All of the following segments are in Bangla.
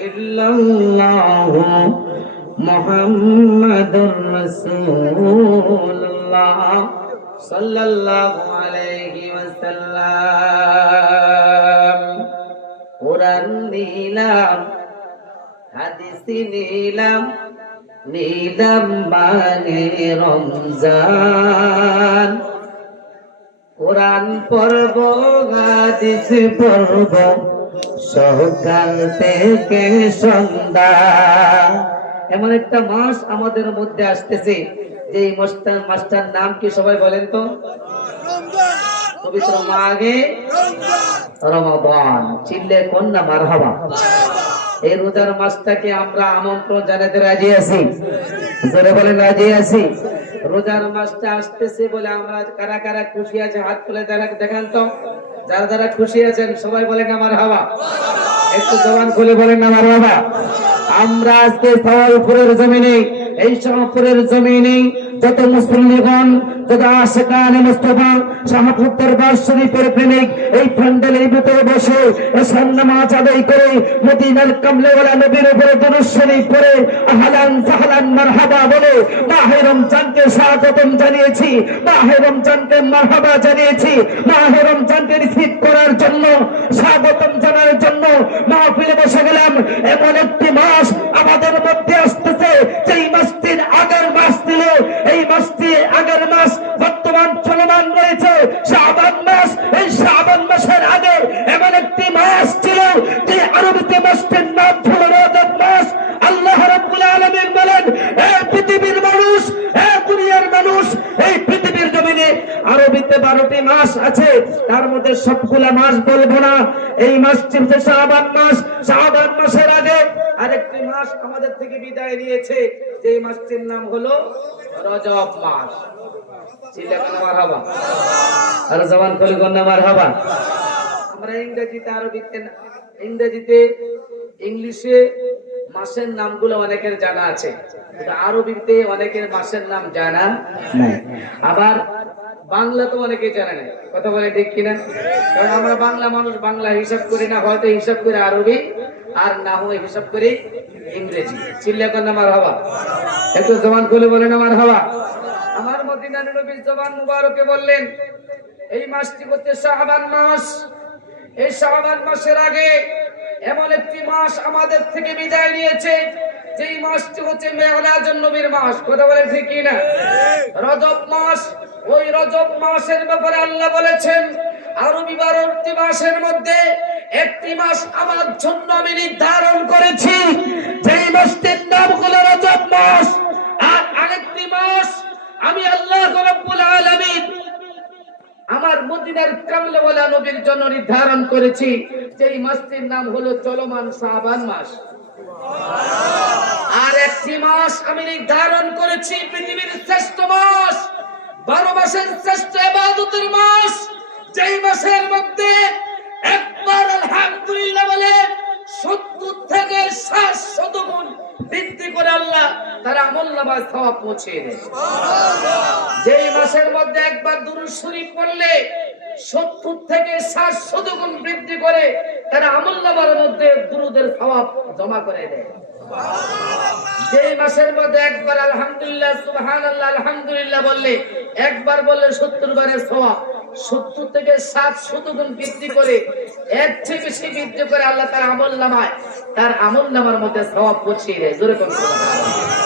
ইল্লাল্লাহু মুহাম্মাদুর রাসূলুল্লাহ সাল্লাল্লাহু আলাইহি ওয়াসাল্লাম। কোরআন নিলাম, হাদিস নিলাম, নিলাম মানে রমজান। কোরআন পড়ব, হাদিস পড়ব, সকাল থেকে সন্ধ্যা। এমন একটা মাস আমাদের মধ্যে আসতেছে, যে মাসটার নাম কি সবাই বলেন তো? পবিত্র মাঘে রমাদান। চিল্লে কোন না মারহাবা। এই রোজার মাসটাকে আমরা আমন্ত্রণ জানাতে রাজি আছি। জোরে বলেন রাজি আছি। রোজার মাসটা আসতেছে বলে আমরা কারা কারা খুশি আছে হাত তুলে দেখান তো। যারা যারা খুশি আছেন সবাই বলেন আমার হাওয়া। একটু জবান খুলে বলেন আমার হাওয়া। আমরা আজকে শাহপুরের জমিনে, এই শাহপুরের জমিনে যত মুসলিমগণ, যত আশিকানে মুস্তাফা শাহপুর দরবার শরীফের প্রেমিক এই প্যান্ডেলের ভিতরে বসে এশার নামাজ আদায় করে মদিনার কামলেওয়ালা নবীর উপরে দুরূদ শরীফ পড়ে আহলান সাহলান মারহাবা বলে মাহে রমজানকে স্বাগতম জানিয়েছি, মাহে রমজানকে মারহাবা জানিয়েছি, মাহে রমজানকে রিসিভ করার জন্য, স্বাগতম জানার জন্য মাহফিলে বসে গেলাম। এমন একটি মাস আমাদের মধ্যে আসতেছে, যেই মাসটির আগের মাস ছিল, এই মাসটি আগের মাস বর্তমান চলমান রয়েছে শাবান মাস। এই শাবান মাসের আগে এমন একটি মাস ছিল, যে আরবিতে মাসটির নাম ছিল রজব মাস। আল্লাহ রাব্বুল আলামিন বলেন, হে পৃথিবীর মানুষ, হে দুনিয়ার মানুষ, এই পৃথিবীর জমিনে আরবিতে 12টি মাস আছে, তার মধ্যে সবগুলা মাস বলবো না। এই মাসটি হচ্ছে শাবান মাস। শাবান মাসের আগে আরেকটি মাস আমাদের থেকে বিদায় নিয়েছে, যে মাসটির নাম হলো রজব মাস। চিল্লাবেন মারহাবা। আর জবান খুলে বলেন মারহাবা। আমরা ইংরেজিতে, ইংরেজিতে ইংলিশে মাসের নামগুলো অনেকের জানা আছে, কিন্তু আরবিতে অনেকের মাসের নাম জানা নাই। আবার বাংলা তো অনেকে জানে না। কথা বলে ঠিক কিনা? কারণ আমরা বাংলা মানুষ, বাংলা হিসাব করি না, হয়তো হিসাব করে আরবি, আর না হয় হিসাব করে ইংরেজি। চিল্লা করেন মারহাবা। একটু জবান খুলে বলেন আমার হাওয়া। আমার মদিনার নবী জবান মুবারকে বললেন, এই মাসটি হচ্ছে শাবান মাস। এই শাবান মাসের আগে এমন একটি মাস আমাদের থেকে বিদায় নিয়েছে, যেই মাসটি হচ্ছে মেরাজুন নবীর মাস। কথা বলেন ঠিক কি না? রজব মাস। ওই রজব মাসের ব্যাপারে আল্লাহ বলেছেন, আরবি 12টি মাসের মধ্যে একটি মাস আমার জন্য আমি নির্ধারণ করেছি, যেই মাসটির নাম হলো রজব মাস। আর আরেকটি মাস আমি আল্লাহ রাব্বুল আলামিন আমার মদিনার কামলেওয়ালা নবীর জন্য নির্ধারণ করেছি, যেই মাসটির নাম হলো চলমান শাবান মাস। আর একটি মাস আমি নির্ধারণ করেছি পৃথিবীর শ্রেষ্ঠ মাস, 12 মাসের শ্রেষ্ঠ ইবাদতের মাস, যেই মাসের মধ্যে একবার আলহামদুলিল্লাহ বলে 70 থেকে 700 গুণ বৃদ্ধি করে আল্লাহ তার আমলনামায় সওয়াব পৌঁছে দেয়। যেই মাসের মধ্যে একবার দুরূদ শরীফ পড়লে 70 থেকে 700 গুণ বৃদ্ধি করে তার আমলনামার মধ্যে দুরূদের সওয়াব জমা করে দেয়। যেই মাসের মধ্যে একবার আলহামদুলিল্লাহ সুবহানাল্লাহ আলহামদুলিল্লাহ বললে, একবার বললে 70 বারের সওয়াব, 70 থেকে 700 গুণ বৃদ্ধি করে, এর চেয়ে বেশি বৃদ্ধি করে আল্লাহ তার আমলনামার মধ্যে সওয়াব পৌঁছে দেয়। জোরে বলুন সুবহানাল্লাহ।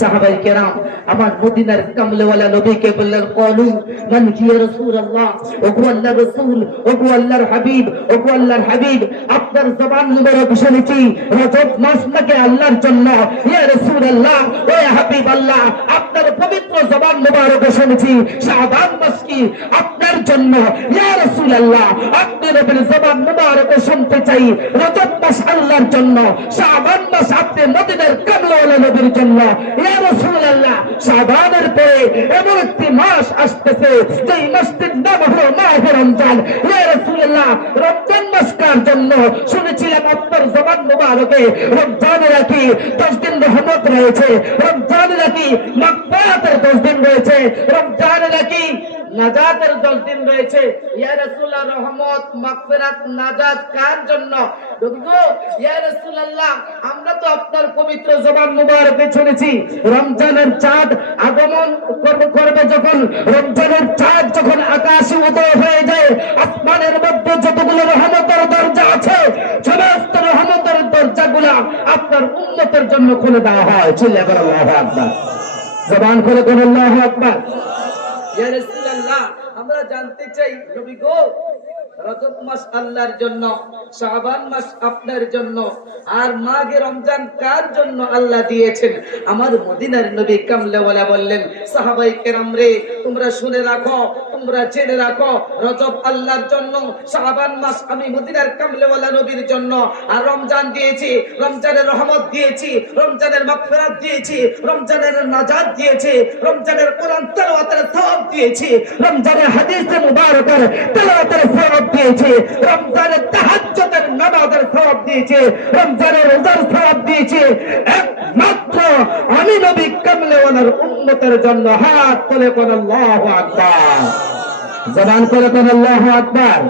সাহাবায়ে কেরাম আমার মদিনার কামলেওয়ালা নবীকে বললেন, ক্বালু মান ইয়া রাসূলুল্লাহ, ওগো আল্লাহর রাসূল, ওগো আল্লাহর হাবিব, ওগো আল্লাহর হাবিব, আপনার জবান মুবারক শুনেছি রজব মাস নাকি আল্লাহর জন্য। ইয়া রাসূলুল্লাহ, ও হাবিব আল্লাহ, আপনার পবিত্র জবান মুবারক শুনেছি শাবান মাস কি আপনার জন্য। ইয়া রাসূলুল্লাহ, আপনার নবীর জবান মুবারক শুনতে চাই রজব মাস আল্লাহর জন্য, শাবান মাস আপনি মদিনার কামলেওয়ালা নবীর জন্য। ইয়া রাসূলুল্লাহ, শাবানের পরে এমন একটি মাস আসতেছে, যেই মাসটির নাম হলো মাহে রমজান। ইয়া রাসূলুল্লাহ, রমজান মাস কার জন্য? শুনেছিলাম আপনার জবান মুবারকে রমজানে নাকি 10 দিন রহমত রয়েছে, রমজানে নাকি মাগফিরাতের 10 দিন রয়েছে, রমজানে নাকি নাজাতের 10 দিন রয়েছে। ইয়া রাসূলুল্লাহ, রহমত, মাগফিরাত, নাজাত কার জন্য? নবী গো, ইয়া রাসূলুল্লাহ, আমরা তো আপনার পবিত্র জবান মুবারকে শুনেছি রমজানের চাঁদ আগমন করবে যখন, রমজানের চাঁদ যখন আকাশে উদয় হয়ে যায়, আসমানের মধ্যে যতগুলো রহমতের দরজা আছে সমস্ত রহমতের দরজাগুলো আপনার উম্মতের জন্য খুলে দেওয়া হয়। চিল্লা করে আল্লাহু আকবার, জবান খুলে কোন আল্লাহু আকবার। ইয়া রাসূলুল্লাহ, আমরা জানতে চাই নবী গো, রজব মাস আল্লাহর জন্য, শাবান মাস আপনার জন্য, আর মাঘে রমজান কার জন্য আল্লাহ দিয়েছেন? আমার মদিনার নবী কামলেওয়ালা বললেন, সাহাবায়ে কেরাম রে, তোমরা শুনে রাখো, তোমরা জেনে রাখো, রজব আল্লাহর জন্য, শাবান মাস আমি মদিনার কামলেওয়ালা নবীর জন্য, আর রমজান দিয়েছি, রমজানের রহমত দিয়েছি, রমজানের মাগফিরাত দিয়েছি, রমজানের নাজাত দিয়েছি, রমজানের কোরআন তেলাওয়াতের সওয়াব দিয়েছি, রমজানের হাদিস মুবারকের তেলাওয়াতের সওয়াব দিয়েছে, রমজানের তাহাজ্জুদের নামাজের সওয়াব দিয়েছে, রমজানের রোজার সওয়াব দিয়েছে একমাত্র আমি নবী কামলেওয়ালার উম্মতের জন্য। হাত তুলে কোন আল্লাহু আকবার, জবান করে কোন আল্লাহু আকবার।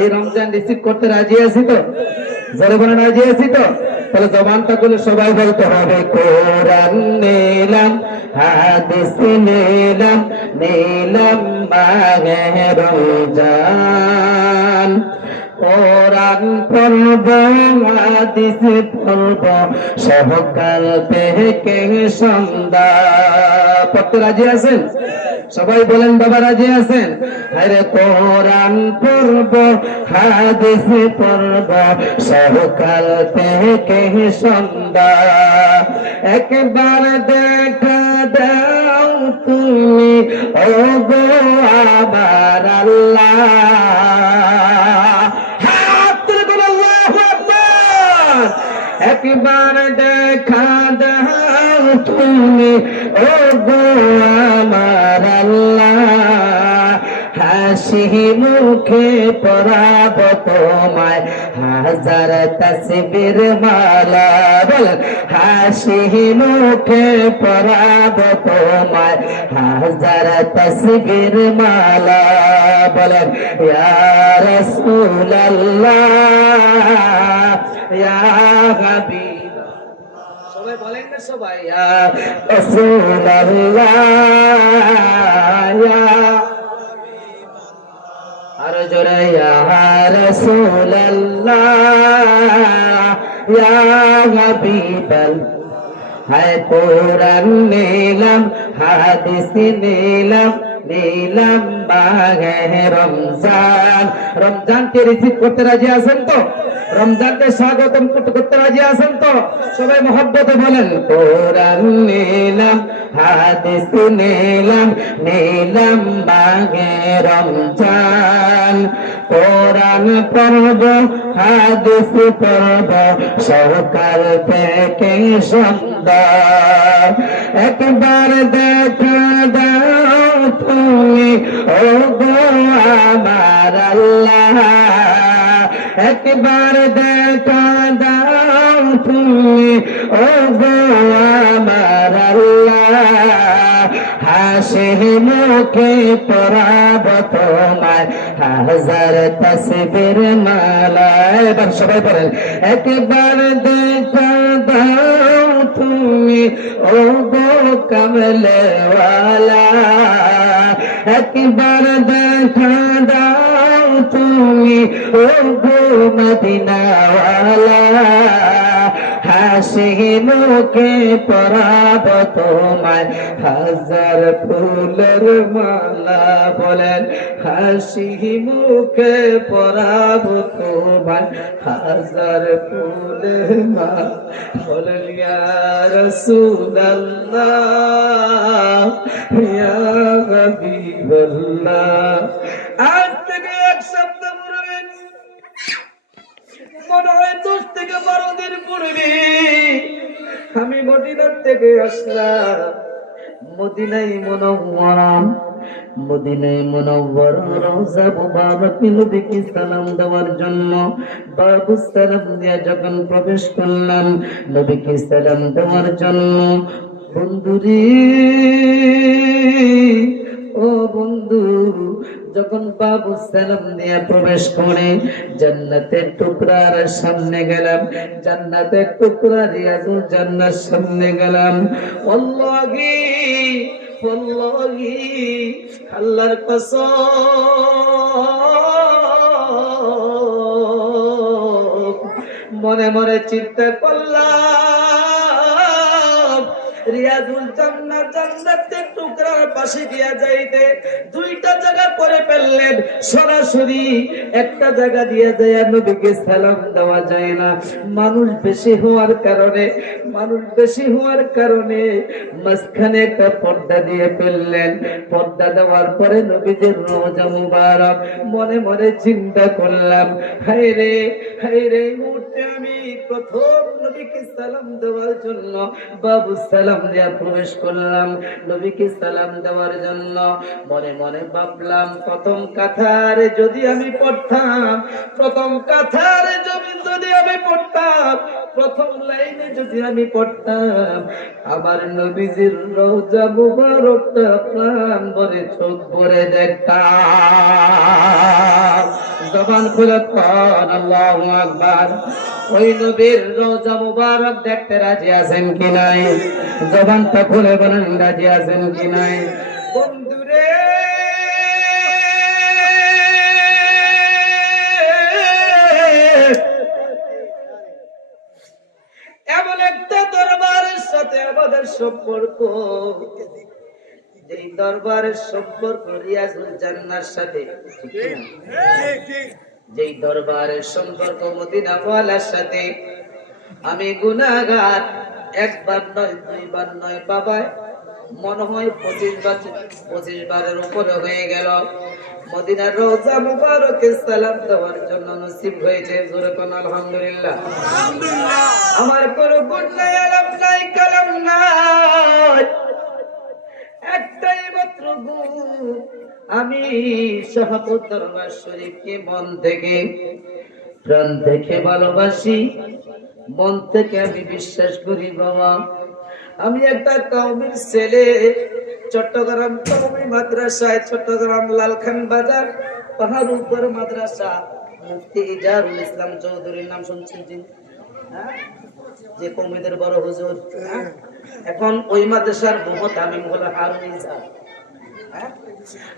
এই রমজান রিসিভ করতে রাজি আছি তো? জোরে বলেন রাজি আছি তো? তাহলে জবানটা খুলে সবাই বলতে হবে, কোরআন নিলাম, হাদিস নিলাম, নিলাম মাহে রমজান। কোরআন পড়ব, হাদিস পড়ব, সকাল থেকে সন্ধ্যা। পড়তে রাজি আছেন? সবাই বলেন বাবা, রাজি আছেন? আরে কোরআন পড়ব, হাদিস পড়ব, সকাল থেকে সন্ধ্যা। একবার দেখা দাও তুমি ও গো আমার আল্লাহ। হাত তুলে বলো আল্লাহু আকবার। একবার দেখা দাও তুমি ও গো আমার আল্লাহ। হাসি মুখে পড়াব তোমায় হাজার তাসবির মালা। বলেন, হাসি মুখে পড়াব তোমায় হাজার তাসবির মালা। বলেন, ইয়া রাসূলুল্লাহ, ইয়া হাবিব। সবাই বলেন না সবাই, ইয়া রাসূলুল্লাহ, ইয়া আর জোরে, ইয়া রাসূলুল্লাহ, ইয়া হাবিবাল্লাহ। হায় কোরআন নিলাম, হাদিস নিলাম, নিলাম মাহে রমজান। রমজানকে রিসিভ করতে রাজি আছেন তো? রমজানকে স্বাগতম করতে রাজি আছেন তো? সবাই মহব্বতে বলেন, কোরআন নিলাম, হাদিস নিলাম, নিলাম মাহে রমজান। কোরআন পড়ব, হাদিস পড়ব, সকাল থেকে সন্ধ্যা। একবার দেখা দাও তুমি ও গো আমার আল্লাহ। একবার দেখা দাও তুমি ও গো আমার আল্লাহ। হাসি মুখে পড়াব তোমায় হাজার তাসবির মালা। এবার সবাই বলেন, একবার দেখা দাও তুমি ও গো কামলেওয়ালা। একবার দেখা দাও তুমি ও গো মদিনাওয়ালা। হাসি মুখে পরাব তোমায় হাজার ফুলের মালা। বলেন, হাসি মুখে পরাব তোমায় হাজার ফুলের মালা। বলেন, ইয়া রাসূলুল্লাহ, ইয়া হাবিবাল্লাহ। আজ থেকে এক সপ্তাহ পূর্বে, মনে হয় 10 থেকে 12 দিন পূর্বে আমি মদিনা থেকে আসলাম মদিনায় মুনাওয়ারা। মদিনায় মুনাওয়ারা রওজা মুবারক নবীকে সালাম দেওয়ার জন্য বাবু সালাম দিয়ে যখন প্রবেশ করলাম, নবীকে সালাম দেওয়ার জন্য, বন্ধুরে ও বন্ধু, যখন বাবু সালাম দিয়ে প্রবেশ করে জান্নাতের টুকরার সামনে গেলাম, জান্নাতের টুকরা রিয়াজুল জান্নার সামনে গেলাম। আল্লাহি আল্লাহি, আল্লাহর কসম, মনে মনে চিন্তা করলাম রিয়াজুল জান্নাত জান্নাতের টুকরার পাশে দিয়া যাইতে দুইটা জায়গা করে ফেললেন। সরাসরি একটা জায়গা দিয়ে যায় নবীকে সালাম দেওয়া যায় না, মানুষ বেশি হওয়ার কারণে, মানুষ বেশি হওয়ার কারণে মাঝখানে একটা পর্দা দিয়ে ফেললেন। পর্দা দেওয়ার পরে নবীজির রওজা মুবারক। মনে মনে চিন্তা করলাম, হায় রে মুহূর্তে আমি প্রথম নবীকে সালাম দেওয়ার জন্য বাবু সালাম দিয়া প্রবেশ করলাম, নবীকে সালাম দেওয়ার জন্য। মনে মনে ভাবলাম, প্রথম কাতারে যদি আমি পড়তাম, প্রথম কাতারে যদি আমি পড়তাম, প্রথম লাইনে যদি আমি পড়তাম, আমার নবীজির রওজা মুবারকটা প্রাণ ভরে চোখ ভরে দেখতাম। জবান খুলে পড় আল্লাহু আকবার। ওই নবীর রওজা মুবারক দেখতে রাজি আছেন কি নাই? জবানটা খুলে বলেন রাজি আছেন কি নাই? বন্ধুরে, এমন একটা দরবারের সাথে আমাদের সম্পর্ক, যেই দরবারের সম্পর্ক রিয়াজুল জান্নার সাথে, যেই দরবারের সম্পর্ক মদিনা ওয়ালার সাথে। আমি গুনাহগার, একবার নয় দুইবার নয় বাবা, মনে হয় 25 বারের উপরে হয়ে গেল মদিনার রওজা মুবারকে সালাম দেওয়ার জন্য নসিব হয়েছে। জোরে কোন আলহামদুলিল্লাহ। আমার কোনো গুণ নাই, আলাম নাই, কালাম নাই, একটাই মাত্র গুণ, আমি শাহাবত দরবার শরীফকে মন থেকে প্রাণ থেকে ভালোবাসি, মন থেকে আমি বিশ্বাস করি। বাবা, আমি একটা কওমের ছেলে, চট্টগ্রাম কওমি মাদ্রাসায়, চট্টগ্রাম লালখান বাজার পাহাড় উপর মাদ্রাসা, মুফতি ইজারুল ইসলাম চৌধুরীর নাম শুনছেন? যে কওমিদের বড় হুজুর, এখন ওই মাদ্রাসার মুহতামিম হলো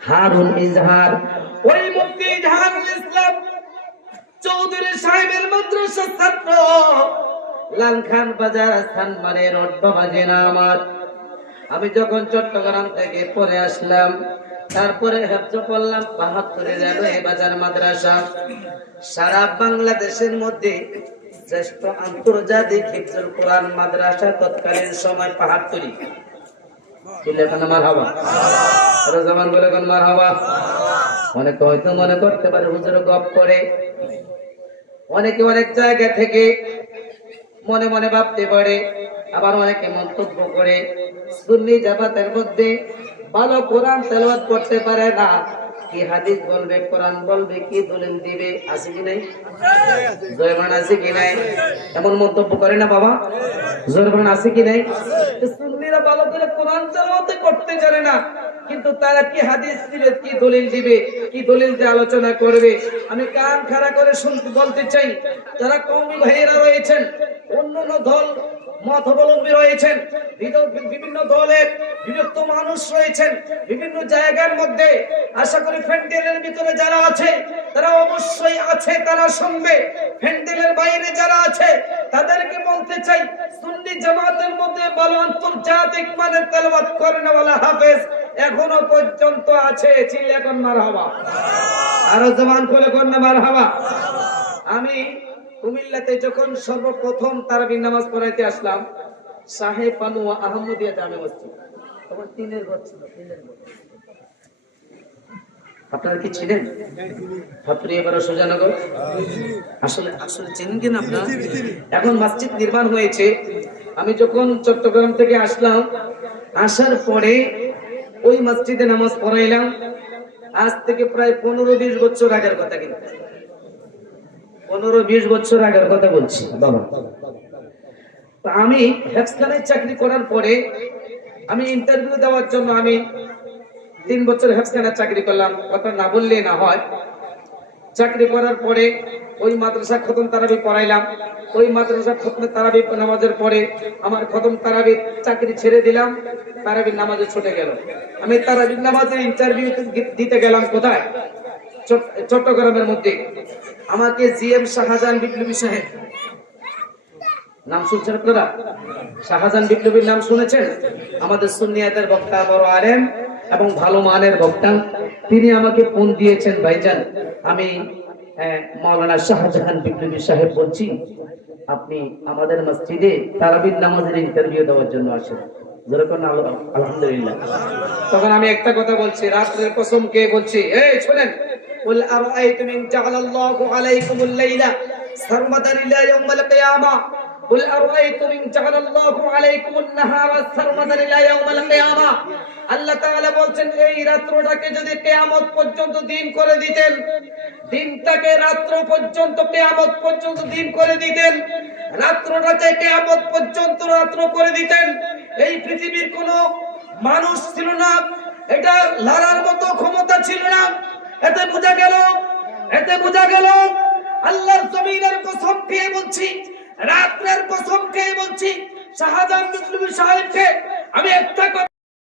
হারুন ইজহার। ওই মুফতি ইজারুল ইসলাম চৌধুরী সাহেবের মাদ্রাসার ছাত্র, লালখান বাজার স্থান মানে রোড বাবা জেনা আমার। আমি যখন চট্টগ্রাম থেকে পড়ে আসলাম, তারপরে হেফজ করলাম ৭২ রেলওয়ে বাজার মাদ্রাসা। সারা বাংলাদেশের মধ্যে শ্রেষ্ঠ আন্তর্জাতিক হিফজুল কোরআন মাদ্রাসা তৎকালীন সময় ৭২। অনেকে হয়তো মনে করতে পারে হুজুর গপ করে, অনেকে অনেক জায়গা থেকে মনে মনে ভাবতে পারে, আবার অনেকে মন্তব্য করে সুন্নি জামাতের মধ্যে ভালো কোরআন তেলাওয়াত করতে পারে না, কি হাদিস বলবে, কোরআন বলবে, কি দলিল দিবে, আছে কি নাই? জয়মান আছে কি নাই? এমন মন্তব্য করে না বাবা? জয়মান আছে কি নাই? সুন্নিরা ভালো করে কোরআন তেলাওয়াত করতে জানে না, কিন্তু তারা কি হাদিস দিবে, কি দলিল দিবে, কি দলিল দিয়ে আলোচনা করবে। আমি কান খাড়া করে শুনতে বলতে চাই, যারা কওমি ভাইয়েরা রয়েছেন, অন্যান্য দল মতাবলম্বী রয়েছেন, বিভিন্ন দলের বিভক্ত মানুষ রয়েছেন বিভিন্ন জায়গার মধ্যে, আশা করি ফ্যান্ডেলের ভিতরে যারা আছে তারা অবশ্যই আছে, তারা শুনবে। ফ্যান্ডেলের বাইরে যারা আছে তাদেরকে বলতে চাই, সুন্নি জামাতের মধ্যে ভালো আন্তর্জাতিক মানের তেলাওয়াত করেনওয়ালা হাফেজ এখনো পর্যন্ত আছে। চিল্লা এখন মারহাবা, আরো জবান খুলে কোন মারহাবা। আমি কুমিল্লাতে যখন সর্বপ্রথম তারাবির নামাজ পড়াইতে আসলাম, সাহেব পানুয়া আহমদিয়া জামে মসজিদ, তখন টিনের ঘর ছিল, টিনের ঘর। আপনারা কি ছিলেন? ছাত্রী এবার সুজানগর আসলে আসলে চেনেন কিনা আপনারা? এখন মসজিদ নির্মাণ হয়েছে। আমি যখন চট্টগ্রাম থেকে আসলাম, আসার পরে ওই মসজিদে নামাজ পড়াইলাম। আজ থেকে প্রায় 15-20 বছর আগের কথা, কিন্তু 15-20 বছর আগের কথা বলছি বাবা। আমি হেফজখানায় চাকরি করার পরে আমি ইন্টারভিউ দেওয়ার জন্য আমি 3 বছর হেফখানায় চাকরি করলাম, কথা না বললেই না হয়। চাকরি করার পরে ওই মাদ্রাসা খতম তারাবি পড়াইলাম। ওই মাদ্রাসা খতম তারাবি নামাজের পরে আমার খতম তারাবি চাকরি ছেড়ে দিলাম, তারাবির নামাজে ছুটে গেল। আমি তারাবির নামাজের ইন্টারভিউ দিতে গেলাম কোথায়, চট্টগ্রামের মধ্যে। আমাকে জিএম শাহজাহান বিপ্লবী সাহেব, নাম শুনছেন আপনারা? শাহজাহান বিপ্লবীর নাম শুনেছেন? আমাদের সুন্নিয়াতের বক্তা, বড় আলেম এবং ভালো মানের বক্তা। তিনি আমাকে ফোন দিয়েছেন, ভাইজান আমি মাওলানা শাহজাহান বিপ্লবী সাহেব বলছি, আপনি আমাদের মসজিদে তারাবির নামাজের ইন্টারভিউ দেওয়ার জন্য আসেন। যেরকম আলহামদুলিল্লাহ। তখন আমি একটা কথা বলছি, রাত্রের কসম কে বলছি, এই শুনেন, কুল আরাআইতুম ইন জাআলাল্লাহু আলাইকুমুল লাইলা সারমাদান ইলা ইয়াউমিল কিয়ামা কুল আরাআইতুম ইন জাআলাল্লাহু আলাইকুমুন নাহারা সারমাদান ইলা ইয়াউমিল কিয়ামা। আল্লাহ তাআলা বলছেন, এই রাত্রটাকে যদি কিয়ামত পর্যন্ত দিন করে দিতেন, দিনটাকে রাত্র পর্যন্ত কিয়ামত পর্যন্ত দিন করে দিতেন, রাত্রটাকে কিয়ামত পর্যন্ত রাত্র করে দিতেন, এই পৃথিবীর কোনো মানুষ ছিল না, এটা লড়ার মতো ক্ষমতা ছিল না। এতে বোঝা গেল আল্লাহর জমিনের কসম খেয়ে বলছি, রাত্রের কসম খেয়ে বলছি, শাহজাহান বিপ্লবী সাহেবকে আমি একটা